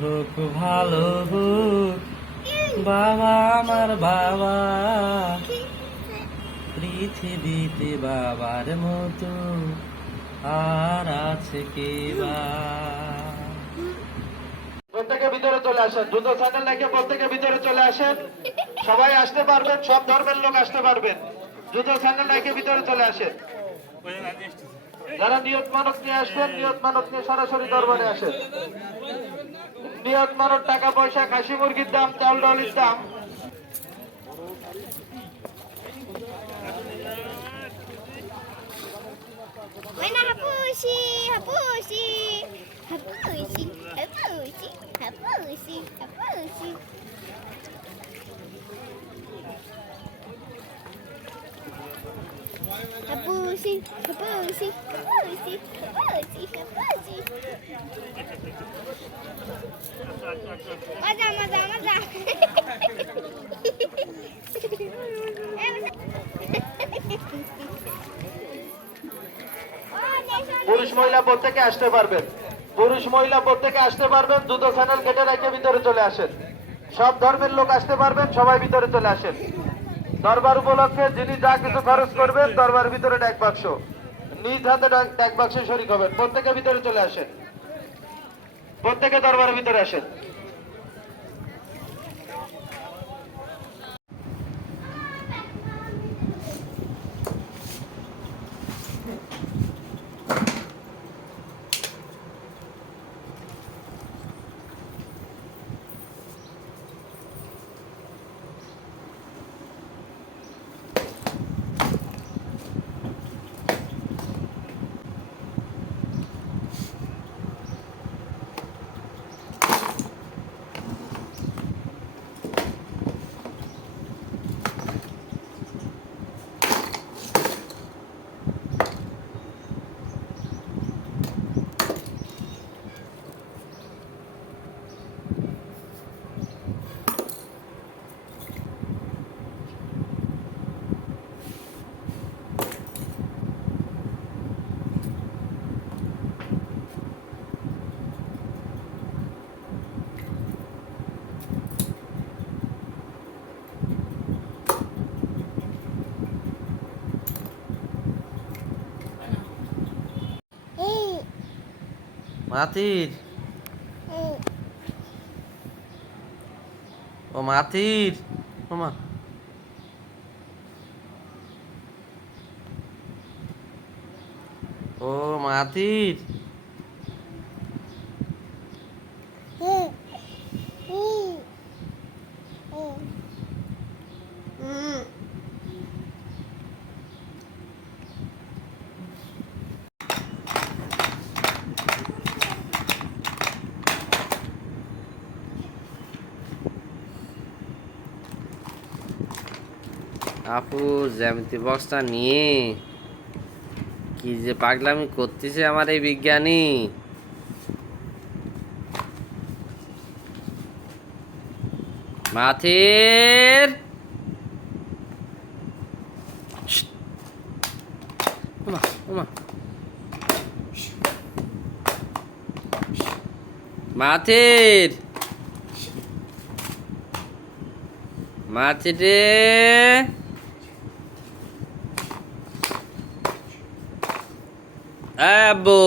হোক ভালো হোক বাবা আমার বাবা, পৃথিবীতে বাবার মতো আর আছে কে বা। প্রত্যেকে ভিতরে চলে আসেন, দ্রুত চ্যানেল রেখে প্রত্যেকে ভিতরে চলে আসেন। সবাই আসতে পারবেন, সব ধর্মের লোক আসতে পারবেন। দ্রুত চ্যানেল রেখে ভিতরে চলে আসেন। যারা নিয়ত মানত নিয়ে আসবেন, নিয়ত মানত নিয়ে সরাসরি দরবারে আসেন। নিয়ত মানত টাকা পয়সা, খাসি মুরগির দাম, চাউল ডাউলের দাম। Hapushi, hapushi, hapushi, hapushi, hapushi, hapushi. Hapushi, hapushi, hapushi, hapushi, hapushi. Maza, maza, maza. পুরুষ মহিলা প্রত্যেকে আসতে পারবেন, পুরুষ মহিলা প্রত্যেকে আসতে পারবেন। দ্রুত চ্যানেল কেটে রেখে ভিতরে চলে আসেন। সব ধর্মের লোক আসতে পারবেন, সবাই ভিতরে চলে আসেন। দরবার উপলক্ষে যিনি যা কিছু খরচ করবেন, দরবার ভিতরে ট্যাগ বাক্স, নিজ হাতে ট্যাগ বাক্সে শরিক হবেন। প্রত্যেকে ভিতরে চলে আসেন, প্রত্যেকে দরবারের ভিতরে আসেন। মাতির ও মাতির ও মা, ও মাতির আপু জ্যামিতি বক্সটা নিয়ে কি যে পাগলামি করতেছে আমার এই বিজ্ঞানী। মাথির ওমা ওমা, মাথির মাথিরে আব্বু।